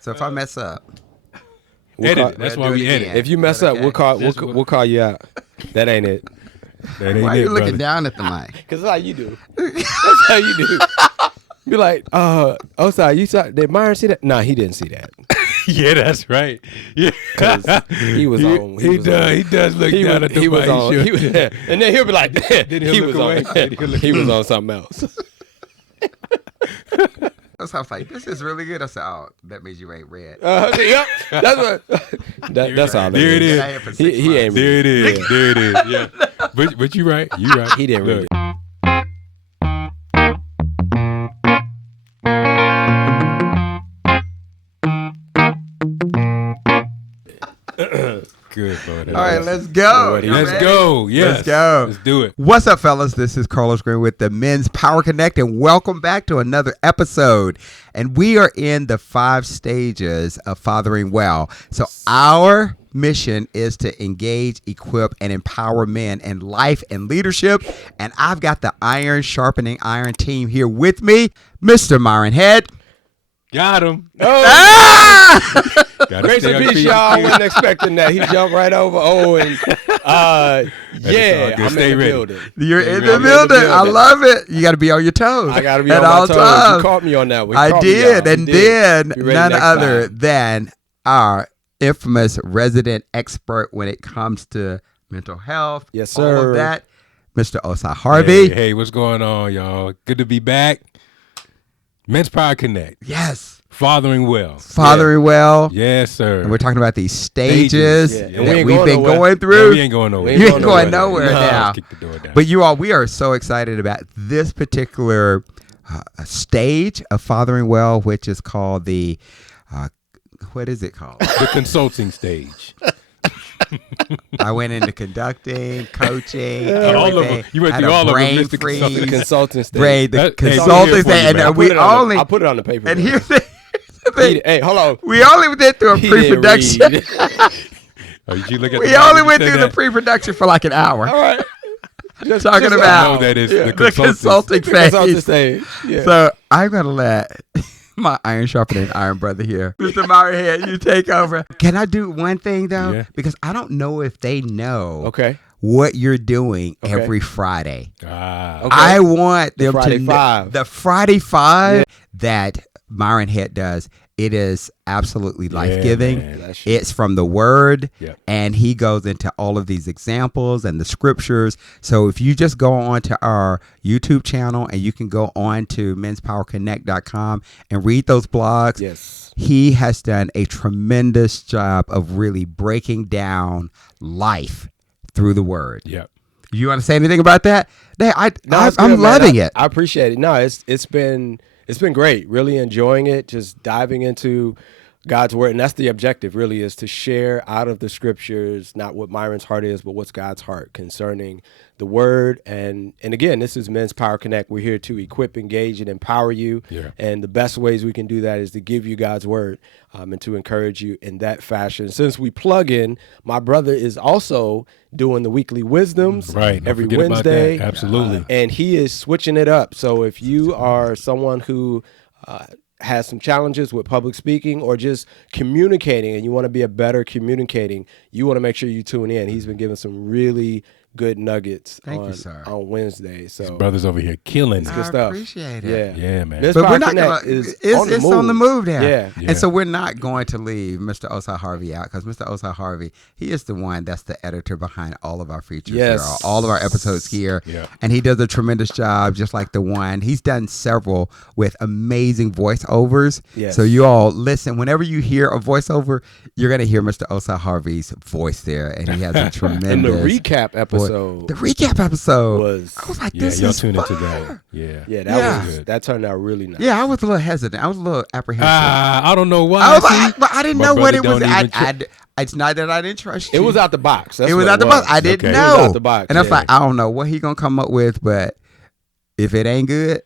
So if I mess up, Edit. That's why we edit. If you mess up, we'll call you out. That ain't it. That ain't why are it, you looking brother. down at the mic? Because that's how you do. That's how you do. Be like, Osei, you saw, did Myron see that? Nah, he didn't see that. Yeah, that's right. Yeah, He was on. He does look down at the mic. On. And then he'll be like, Then he'll he look was away. on. He was on something else. So I was like, this is really good. I said, oh, that means you ain't read. Yep. That's what. That's all. There it is. He ain't read. There it is. There it is. Yeah. But you right. You right. He didn't read it. Good, bro. All right, let's go. Let's go. Yes. Let's go. Let's do it. What's up, fellas? This is Carlos Green with the Men's Power Connect, and welcome back to another episode. And we are in the 5 stages of fathering well. So our mission is to engage, equip, and empower men in life and leadership. And I've got the Iron Sharpening Iron team here with me, Mr. Myron Head. Got him. Grace and peace, y'all. I wasn't expecting that. He jumped right over. I'm in the building. You're in the building. I love it. You got to be on your toes. I got to be at on all my toes. times. You caught me on that one. I did. And then none other time. than our infamous resident expert when it comes to mental health. Yes, All sir. of that, Mr. Osei Harvey. Hey, what's going on, y'all? Good to be back. Men's Power Connect. Yes. Fathering well. Fathering well. Yes, sir. And we're talking about these stages Yeah. And that we ain't we've going been nowhere. going through. We ain't going nowhere. You ain't going nowhere now. Let's kick the door down. But you all, we are so excited about this particular stage of fathering well, which is called the, what is it called? The consulting stage. I went into conducting, coaching, All of them. everything. You went Had through a all of them. brain Mr. freeze. The consultant stage. Brain, the Hey, consulting we're here for thing, you, man. and we only. I put it on the paper. And man. here's the thing. Hey, hold on. We only did through a He didn't pre-production. read. Oh, did you look at We the only mic when went you through said the that? pre-production for like an hour. All right. Just Talking I about know that is Yeah. the the consulting consultant phase. stage. Yeah. So I'm gonna let my iron sharpening iron brother here, Mr. Myron Head, you take over. Can I do one thing though? Yeah. Because I don't know if they know Okay. what you're doing Okay. every Friday. Okay. I want them Friday to Five. the Friday 5 that Myron Head does. It is absolutely life-giving. man. That shit. It's from the Word, Yep. and he goes into all of these examples and the scriptures. So if you just go on to our YouTube channel, and you can go on to menspowerconnect.com and read those blogs. Yes. He has done a tremendous job of really breaking down life through the Word. Yep. You want to say anything about that? I'm It's good, man. loving it. I appreciate it. No, it's been great. Really enjoying it. Just diving into God's word, and that's the objective. Really, is to share out of the scriptures, not what Myron's heart is, but what's God's heart concerning the word. And again, this is Men's Power Connect. We're here to equip, engage, and empower you. Yeah. And the best ways we can do that is to give you God's word and to encourage you in that fashion. Since we plug in, my brother is also doing the weekly wisdoms Right. Don't every forget about Wednesday. that. Absolutely. And he is switching it up. So if you are someone who has some challenges with public speaking or just communicating, and you want to be a better communicating, you want to make sure you tune in. He's been giving some really good nuggets Thank you, sir. on Wednesday. So Brothers over here killing good it. I stuff. appreciate it. Yeah. Yeah, man. Men's But Power we're not Connect gonna. is It's on the move now. Yeah. Yeah. And so we're not going to leave Mr. Osei Harvey out, because Mr. Osei Harvey, he is the one that's the editor behind all of our features Yes. here, all of our episodes here. Yeah. And he does a tremendous job, just like the one. He's done several with amazing voiceovers. Yes. So you all listen. Whenever you hear a voiceover, you're going to hear Mr. Osei Harvey's voice there. And he has a tremendous. And the recap episode. The recap episode. was I was like, Yeah, this y'all is tune into fire. that. Yeah. Yeah, Yeah. that turned out really nice. Yeah, I was a little hesitant. I was a little apprehensive. I don't know why. I was see? like, but I didn't My know what brother it was. don't even It's not that I didn't trust It you. was out the box. That's It was what out the box. I didn't Okay. know. It was out the box, And I was yeah. like, I don't know what he gonna come up with, but if it ain't good,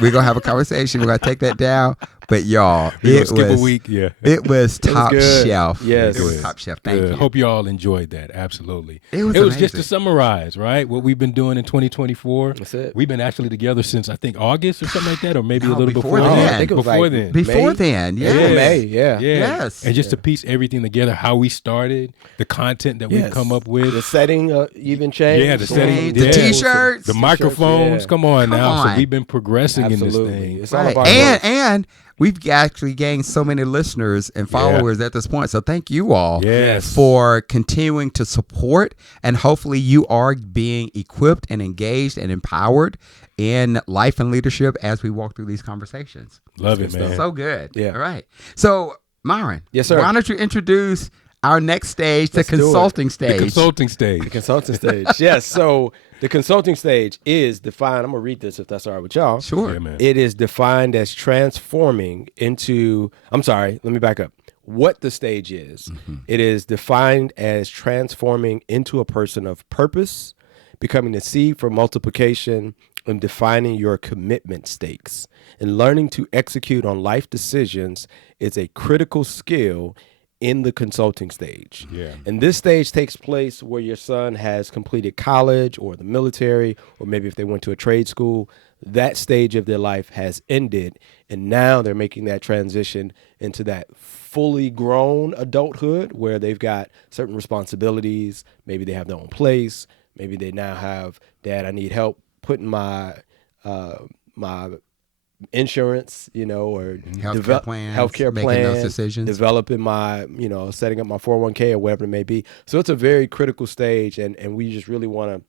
we're gonna have a conversation. We're gonna take that down. But y'all, We gonna it skip was a week. Yeah. it was top good. shelf. Yes. It was top shelf. Thank you. Hope you all enjoyed that. Absolutely. It was just to amazing. summarize, right? What we've been doing in 2024. That's it. We've been actually together since I think August or something like that, or maybe No, a little before before then. then. I think it was before like then. Before May? then, yeah. April, May, yeah. Yes. And just to piece everything together, how we started, the content that we've come up with. The setting even changed. Yeah, the setting, The yeah. T-shirts. The microphones. yeah. Come on Come now. on. So we've been progressing in this Absolutely. thing. It's all Right. about growth. And we've actually gained so many listeners and followers at this point. So thank you all Yes. for continuing to support. And hopefully you are being equipped and engaged and empowered in life and leadership as we walk through these conversations. Love it, man. So good. Yeah. All right. So, Myron. Yes, sir. Why don't you introduce our next stage, Let's the do it. consulting The stage? consulting stage. The consulting stage. Yes. So the consulting stage is defined. I'm going to read this if that's all right with y'all. Sure. Yeah, man. It is defined as transforming into, I'm sorry, let me back up. What the stage is, it is defined as transforming into a person of purpose, becoming the seed for multiplication, and defining your commitment stakes. And learning to execute on life decisions is a critical skill in the consulting stage. Yeah. And this stage takes place where your son has completed college or the military, or maybe if they went to a trade school, that stage of their life has ended. And now they're making that transition into that fully grown adulthood where they've got certain responsibilities. Maybe they have their own place. Maybe they now have, Dad, I need help putting my my insurance, or Healthcare plans, healthcare making plan, those decisions. developing my, setting up my 401k or whatever it may be. So it's a very critical stage, and we just really want to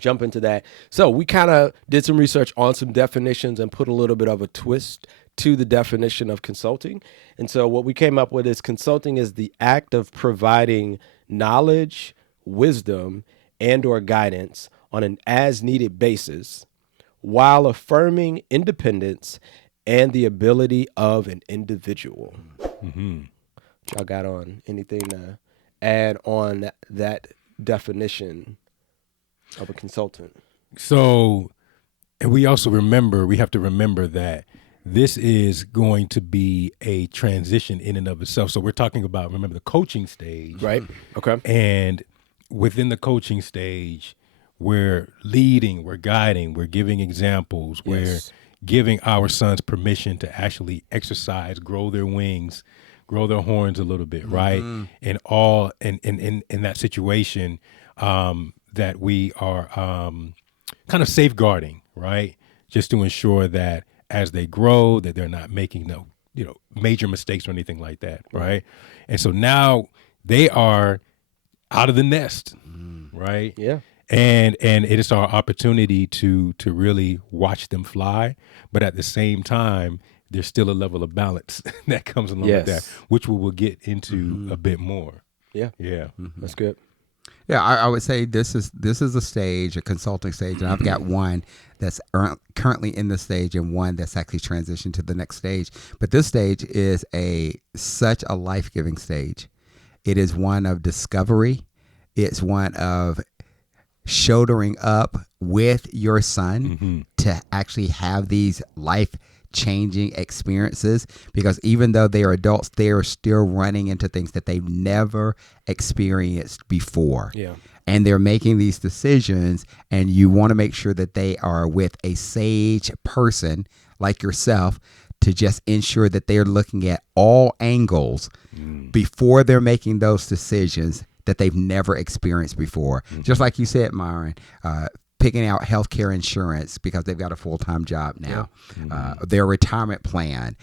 jump into that. So we kind of did some research on some definitions and put a little bit of a twist to the definition of consulting. And so what we came up with is consulting is the act of providing knowledge, wisdom, and or guidance on an as-needed basis while affirming independence and the ability of an individual. Y'all got on anything to add on that definition of a consultant? So, and we also we have to remember that this is going to be a transition in and of itself. So we're talking about, remember, the coaching stage. Right. Okay. And within the coaching stage, we're leading, we're guiding, we're giving examples, we're Yes. giving our sons permission to actually exercise, grow their wings, grow their horns a little bit, right? And all in that situation that we are kind of safeguarding, right? Just to ensure that as they grow, that they're not making major mistakes or anything like that, right? And so now they are out of the nest, right? Yeah. And it is our opportunity to really watch them fly, but at the same time, there's still a level of balance that comes along with that, Yes. which we will get into a bit more. Yeah. Yeah. That's good. Yeah, I would say this is a stage, a consulting stage, and I've got one that's currently in the stage and one that's actually transitioned to the next stage. But this stage is such a life-giving stage. It is one of discovery. It's one of shouldering up with your son to actually have these life-changing experiences, because even though they are adults, they are still running into things that they've never experienced before. Yeah. And they're making these decisions, and you want to make sure that they are with a sage person like yourself to just ensure that they're looking at all angles before they're making those decisions that they've never experienced before. Just like you said, Myron, picking out healthcare insurance because they've got a full-time job now, their retirement plan,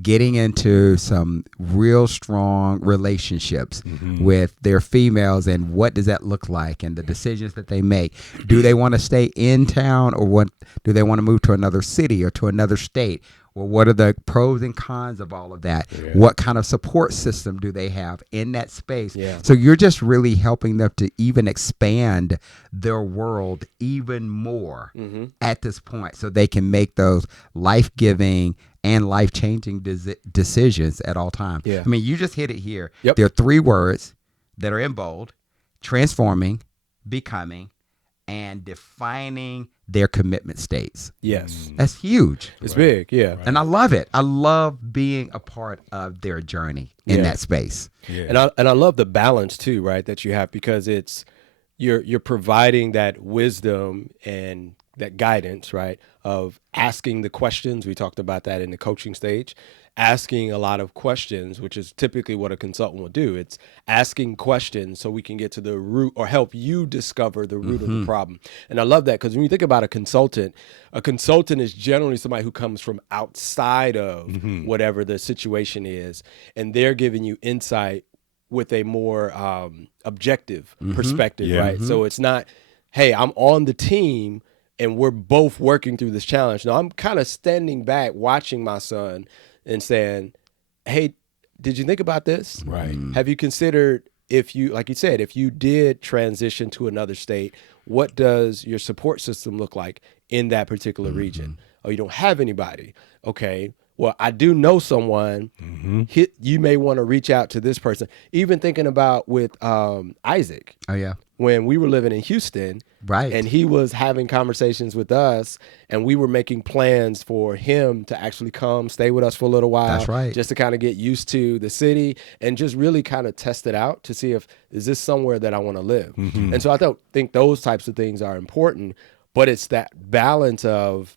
getting into some real strong relationships with their females, and what does that look like, and the decisions that they make. Do they want to stay in town, or do they want to move to another city or to another state? Well, what are the pros and cons of all of that? Yeah. What kind of support system do they have in that space? Yeah. So you're just really helping them to even expand their world even more at this point, so they can make those life-giving and life-changing decisions at all times. Yeah. I mean, you just hit it here. Yep. There are three words that are in bold: transforming, becoming, and defining their commitment states. Yes. That's huge. It's big. Yeah. Right. And I love it. I love being a part of their journey in Yeah. that space. Yeah. And I love the balance too, right, that you have, because it's you're providing that wisdom and that guidance, right, of asking the questions. We talked about that in the coaching stage, asking a lot of questions, which is typically what a consultant will do. It's asking questions so we can get to the root, or help you discover the root of the problem. And I love that, because when you think about a consultant is generally somebody who comes from outside of whatever the situation is, and they're giving you insight with a more objective perspective, Yeah. right? So it's not, hey, I'm on the team and we're both working through this challenge. No, I'm kind of standing back watching my son and saying, hey, did you think about this? Right. Have you considered, if you, like you said, if you did transition to another state, what does your support system look like in that particular region? Oh, you don't have anybody. Okay. Well, I do know someone. You may want to reach out to this person. Even thinking about with Isaac, Oh, yeah. when we were living in Houston, Right. and he was having conversations with us, and we were making plans for him to actually come stay with us for a little while. That's right. Just to kind of get used to the city and just really kind of test it out to see if, is this somewhere that I want to live? And so I think those types of things are important, but it's that balance of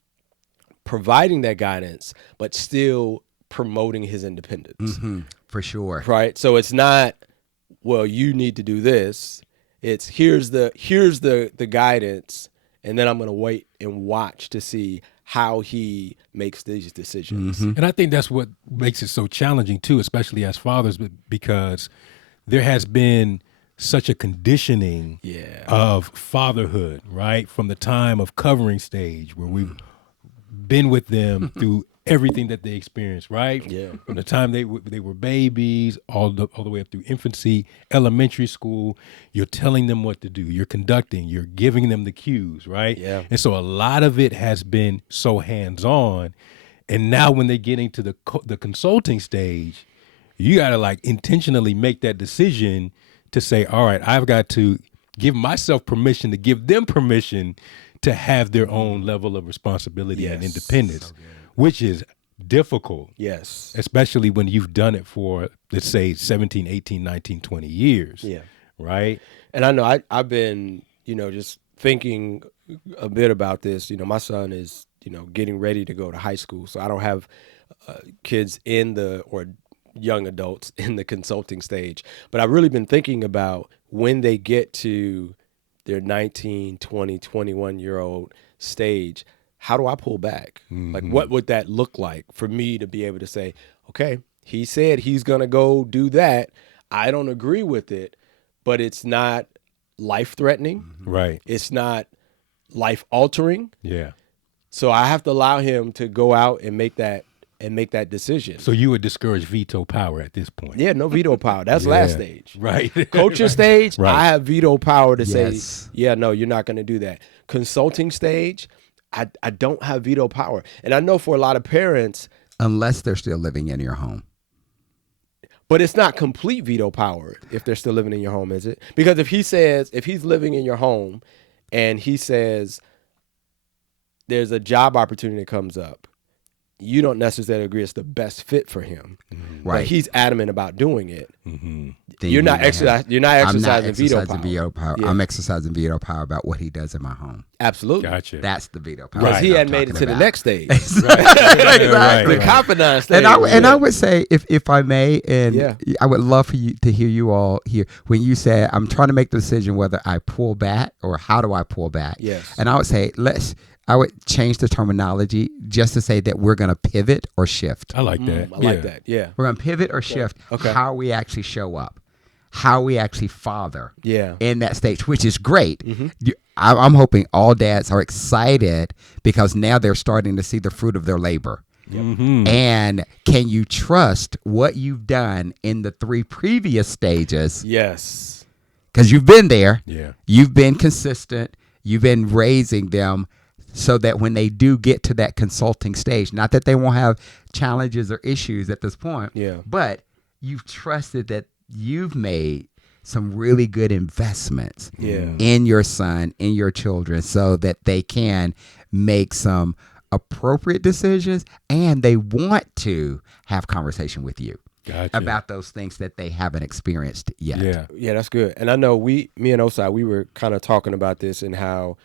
providing that guidance, but still promoting his independence. For sure. Right. So it's not, well, you need to do this. It's here's the guidance, and then I'm going to wait and watch to see how he makes these decisions. And I think that's what makes it so challenging too, especially as fathers, because there has been such a conditioning of fatherhood, right? From the time of covering stage, where we've been with them through everything that they experienced, right? Yeah. From the time they were babies, all the way up through infancy, elementary school, you're telling them what to do. You're conducting. You're giving them the cues, right? Yeah. And so a lot of it has been so hands-on. And now when they get into the consulting stage, you got to like intentionally make that decision to say, all right, I've got to give myself permission to give them permission to have their own level of responsibility and independence, which is difficult. Yes. Especially when you've done it for, let's say, 17, 18, 19, 20 years. Yeah. Right? And I know I've been, just thinking a bit about this. My son is, getting ready to go to high school. So I don't have kids or young adults in the consulting stage. But I've really been thinking about when they get to their 19, 20, 21-year-old stage, how do I pull back? Like, what would that look like for me to be able to say, okay, he said he's going to go do that. I don't agree with it, but it's not life-threatening. Right. It's not life-altering. Yeah. So I have to allow him to go out and make that decision. So you would discourage veto power at this point. Yeah, no veto power. That's last stage. Right. Coaching stage, Right. I have veto power to Yes. say, yeah, no, you're not going to do that. Consulting stage, I don't have veto power. And I know for a lot of parents, Unless they're still living in your home. but it's not complete veto power if they're still living in your home, is it? Because if he's living in your home and he says there's a job opportunity that comes up, you don't necessarily agree it's the best fit for him. Right. But he's adamant about doing it. Then You're not you have- exercising I'm not exercising veto exercising power. veto power. Yeah. I'm exercising veto power about what he does in my home. Absolutely. Gotcha. That's the veto power. Because Right. he I'm hadn't made it talking to the about. next stage. Exactly. The confidence stage. And I would say, if I may, and Yeah. I would love for you to hear you all here when you say I'm trying to make the decision whether I pull back or how do I pull back. Yes. And I would say I would change the terminology just to say that we're going to pivot or shift. I like that. I like that. Yeah. We're going to pivot or shift Okay. how we actually show up, how we actually father Yeah. in that stage, which is great. I'm hoping all dads are excited because now they're starting to see the fruit of their labor. And can you trust what you've done in the 3 previous stages? Yes. Because you've been there. Yeah. You've been consistent. You've been raising them so that when they do get to that consulting stage, not that they won't have challenges or issues at this point, Yeah. but you've trusted that you've made some really good investments Yeah. in your son, in your children, so that they can make some appropriate decisions, and they want to have conversation with you Gotcha. about those things that they haven't experienced yet. Yeah. Yeah, that's good. And I know me and Osei, we were kind of talking about this and how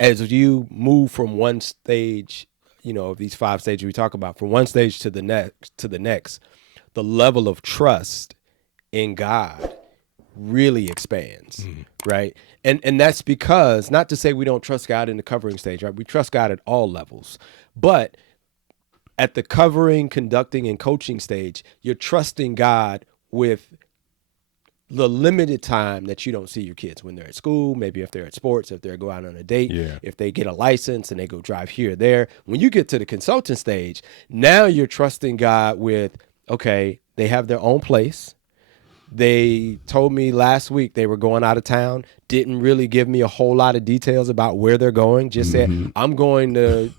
as you move from one stage, of these 5 stages we talk about, from one stage to the next, the level of trust in God really expands, right? And that's because, not to say we don't trust God in the covering stage, right? We trust God at all levels. But at the covering, conducting, and coaching stage, you're trusting God with the limited time that you don't see your kids when they're at school, maybe if they're at sports, if they're going out on a date, if they get a license and they go drive here or there. When you get to the consultant stage, now you're trusting God with, okay, they have their own place. They told me last week they were going out of town, didn't really give me a whole lot of details about where they're going. Just said, I'm going to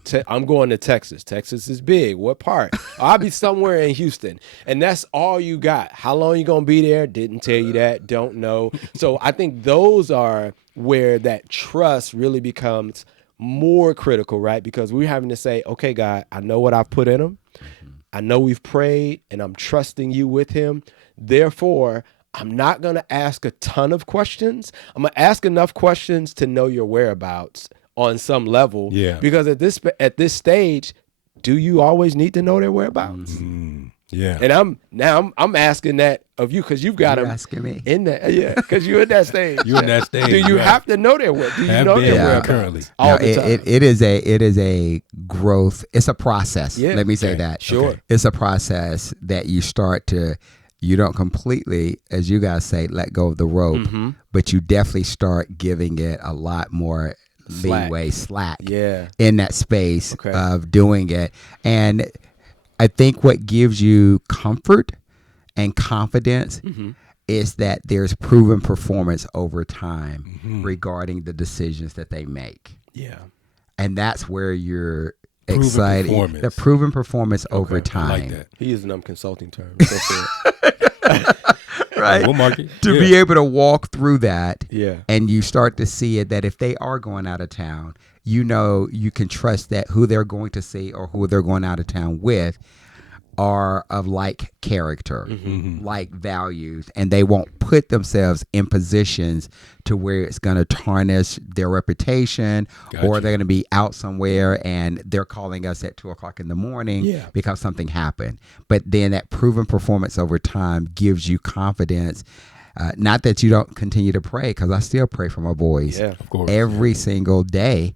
Texas. Texas is big. What part? I'll be somewhere in Houston. And that's all you got. How long you going to be there? Didn't tell you that. Don't know. So I think those are where that trust really becomes more critical, right? Because we're having to say, okay, God, I know what I've put in them. I know we've prayed and I'm trusting you with him. Therefore, I'm not going to ask a ton of questions. I'm going to ask enough questions to know your whereabouts on some level. Yeah. Because at this stage, do you always need to know their whereabouts? Yeah. And I'm asking that of you because you've got them asking me in that. Yeah, because you're in that stage. You're in that stage. Do you have to know their whereabouts? Do you know their whereabouts? Currently. All the time. It is a growth. It's a process. Yeah. Let me say Okay. that. Sure. Okay. It's a process that you don't completely, as you guys say, let go of the rope, but you definitely start giving it a lot more leeway, slack Yeah. in that space Okay. of doing it. And I think what gives you comfort and confidence is that there's proven performance over time regarding the decisions that they make. Yeah. And that's where you're Proven excited. performance. The proven performance over Okay, I time. like that. He using them consulting terms. That's it. Right. We'll mark it. To Yeah. be able to walk through that, Yeah. and you start to see it that if they are going out of town, you can trust that who they're going to see or who they're going out of town with are of like character, like values, and they won't put themselves in positions to where it's going to tarnish their reputation, or they're going to be out somewhere and they're calling us at 2:00 in the morning because something happened. But then that proven performance over time gives you confidence. Not that you don't continue to pray, because I still pray for my boys Of course. every single day,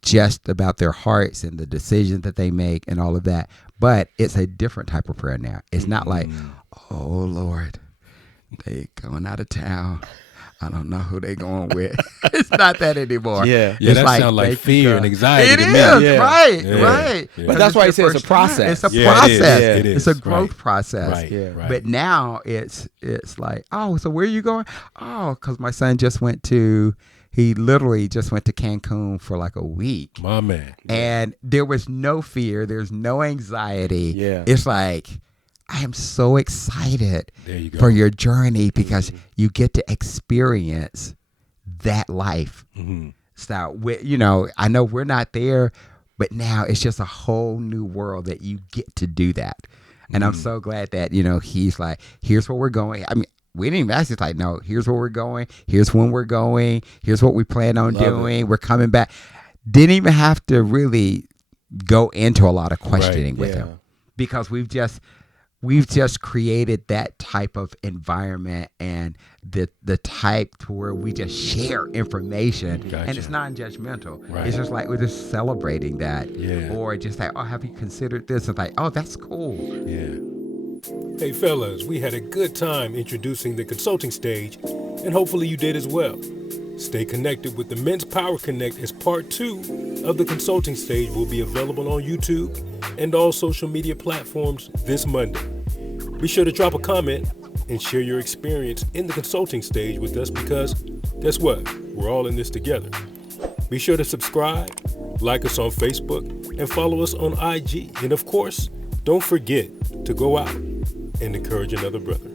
just about their hearts and the decisions that they make and all of that. But it's a different type of prayer now. It's not like, oh, Lord, they going out of town. I don't know who they going with. It's not that anymore. Yeah. Yeah, It's that sounds like thank fear you, and God. anxiety It to is, me. Yeah. right, Yeah. right. Yeah. But that's why he says it's a your first time. process. It's a Yeah, it is. process. It is. It's a growth Right. process. Right. Yeah. Right. But now it's like, oh, so where are you going? Oh, because my son he literally just went to Cancun for like a week. My man. And there was no fear. There's no anxiety. Yeah. It's like, I am so excited There you go. for your journey because you get to experience that life. So, I know we're not there, but now it's just a whole new world that you get to do that. And I'm so glad that, he's like, here's where we're going. I mean, we didn't even ask. It's like, no, here's where we're going. Here's when we're going. Here's what we plan on doing. We're coming back. Didn't even have to really go into a lot of questioning with him, because we've just created that type of environment and the type to where we just share information and it's non-judgmental. Right. It's just like we're just celebrating that. Yeah. Or just like, oh, have you considered this? It's like, oh, that's cool. Yeah. Hey fellas, we had a good time introducing the consulting stage, and hopefully you did as well. Stay connected with the Men's Power Connect, as part 2 of the consulting stage will be available on YouTube and all social media platforms this Monday. Be sure to drop a comment and share your experience in the consulting stage with us, because guess what? We're all in this together. Be sure to subscribe, like us on Facebook, and follow us on IG. And of course, don't forget to go out and encourage another brother.